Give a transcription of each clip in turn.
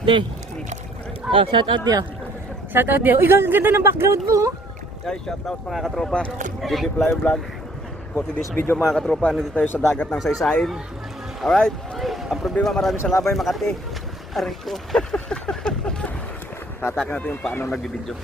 De. Oh, shout out dia. Shout out dia. Uy, ang ganda ng background mo. Guys, shout out mga katropa. DB Fly Vlog. For today's video mga katropa, nandito tayo sa dagat ng Saysayin. Alright. Ang problema, maraming sa labay Makati. Aray ko. Tatakin natin yung paano nag-video.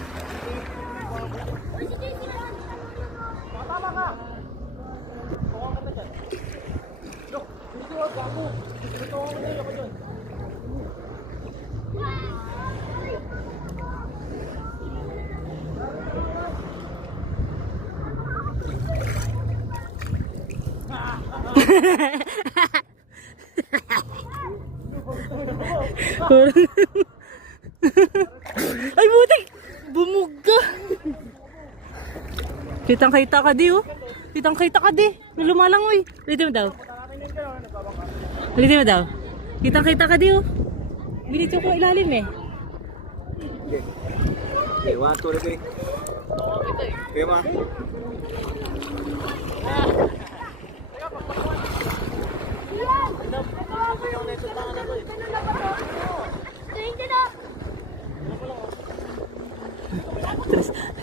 Ay, butik! Bumugga! Kitang-kita ka di, oh. Kitang-kita ka di. Lumalangoy. Ulitin mo daw. Ulitin mo daw. Kitang-kita ka di, oh. Binityo ko ilalim, eh. Okay. Okay, 1, 2, 3. Okay, ma.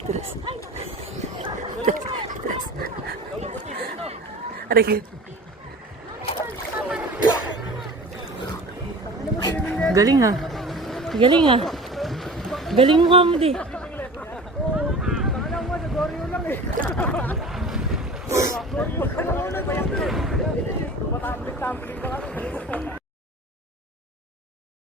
Terus. Aray. Galing ha. Galing ha. Galing mo ka mo di.